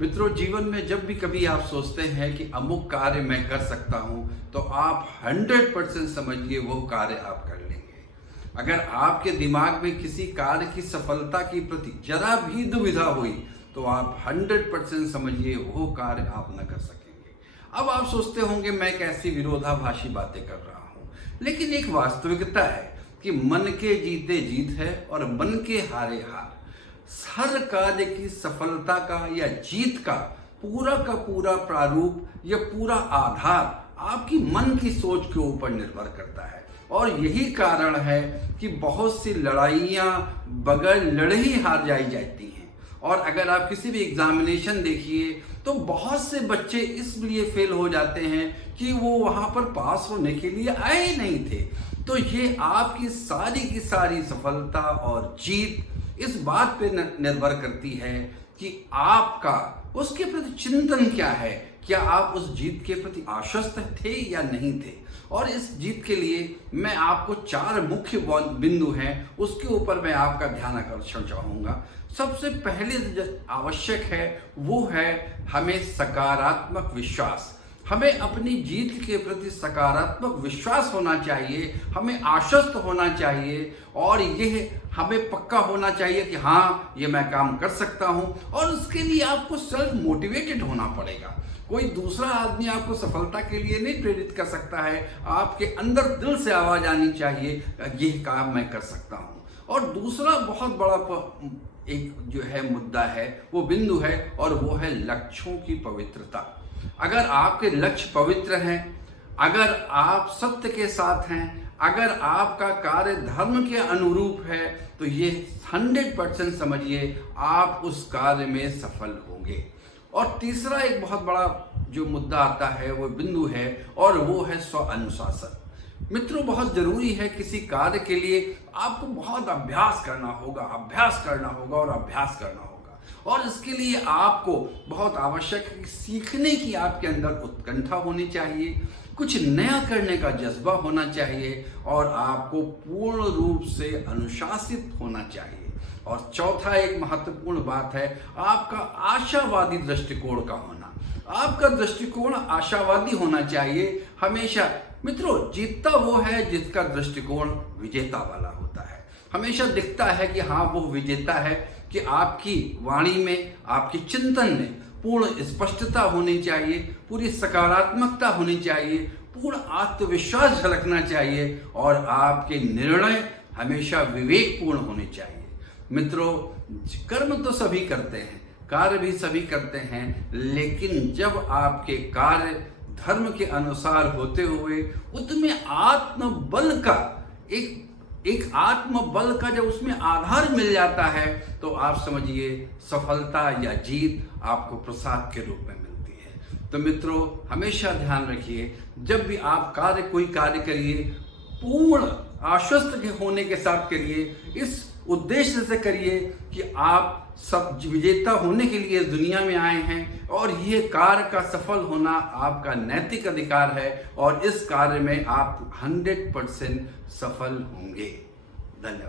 मित्रों, जीवन में जब भी कभी आप सोचते हैं कि अमुक कार्य मैं कर सकता हूं, तो आप 100% समझिए वो कार्य आप कर लेंगे। अगर आपके दिमाग में किसी कार्य की सफलता के प्रति जरा भी दुविधा हुई, तो आप 100% समझिए वो कार्य आप न कर सकेंगे। अब आप सोचते होंगे मैं कैसी विरोधाभासी बातें कर रहा हूं, लेकिन एक वास्तविकता है कि मन के जीते जीत है और मन के हारे हार। हर कार्य की सफलता का या जीत का पूरा प्रारूप या पूरा आधार आपकी मन की सोच के ऊपर निर्भर करता है। और यही कारण है कि बहुत सी लड़ाइयाँ बगैर लड़े ही हार जाती हैं। और अगर आप किसी भी एग्जामिनेशन देखिए तो बहुत से बच्चे इसलिए फेल हो जाते हैं कि वो वहाँ पर पास होने के लिए आए नहीं थे। तो ये आपकी सारी की सारी सफलता और जीत इस बात पे निर्भर करती है कि आपका उसके प्रति चिंतन क्या है। क्या आप उस जीत के प्रति आश्वस्त थे या नहीं थे। और इस जीत के लिए मैं आपको 4 मुख्य बिंदु हैं, उसके ऊपर मैं आपका ध्यान आकर्षण चाहूँगा। सबसे पहले जो आवश्यक है वो है हमें सकारात्मक विश्वास। हमें अपनी जीत के प्रति सकारात्मक विश्वास होना चाहिए, हमें आश्वस्त होना चाहिए और यह हमें पक्का होना चाहिए कि हाँ, ये मैं काम कर सकता हूँ। और उसके लिए आपको सेल्फ मोटिवेटेड होना पड़ेगा। कोई दूसरा आदमी आपको सफलता के लिए नहीं प्रेरित कर सकता है, आपके अंदर दिल से आवाज आनी चाहिए ये काम मैं कर सकता हूँ। और दूसरा बहुत बड़ा एक जो है मुद्दा है, वो बिंदु है, और वो है लक्ष्यों की पवित्रता। अगर आपके लक्ष्य पवित्र हैं, अगर आप सत्य के साथ हैं, अगर आपका कार्य धर्म के अनुरूप है, तो ये 100% समझिए आप उस कार्य में सफल होंगे। और तीसरा एक बहुत बड़ा जो मुद्दा आता है, वो बिंदु है, और वो है स्व अनुशासन। मित्रों, बहुत जरूरी है किसी कार्य के लिए आपको बहुत अभ्यास करना होगा और अभ्यास करना होगा। और इसके लिए आपको बहुत आवश्यक है कि सीखने की आपके अंदर उत्कंठा होनी चाहिए, कुछ नया करने का जज्बा होना चाहिए, और आपको पूर्ण रूप से अनुशासित होना चाहिए। और चौथा एक महत्वपूर्ण बात है आपका आशावादी दृष्टिकोण का होना। आपका दृष्टिकोण आशावादी होना चाहिए हमेशा। मित्रों, जीतता वो है जिसका दृष्टिकोण विजेता वाला होता है। हमेशा दिखता है कि हाँ, वो विजेता है, कि आपकी वाणी में, आपके चिंतन में पूर्ण स्पष्टता होनी चाहिए, पूरी सकारात्मकता होनी चाहिए, पूर्ण आत्मविश्वास झलकना चाहिए, और आपके निर्णय हमेशा विवेकपूर्ण होने चाहिए। मित्रों, कर्म तो सभी करते हैं, कार्य भी सभी करते हैं, लेकिन जब आपके कार्य धर्म के अनुसार होते हुए उसमें आत्मबल का एक आत्मबल का जब उसमें आधार मिल जाता है, तो आप समझिए सफलता या जीत आपको प्रसाद के रूप में मिलती है। तो मित्रों, हमेशा ध्यान रखिए, जब भी आप कोई कार्य करिए, पूर्ण आश्वस्त होने के साथ करिए, इस उद्देश्य से करिए कि आप सब विजेता होने के लिए दुनिया में आए हैं, और ये कार्य का सफल होना आपका नैतिक अधिकार है, और इस कार्य में आप 100% सफल होंगे। धन्यवाद।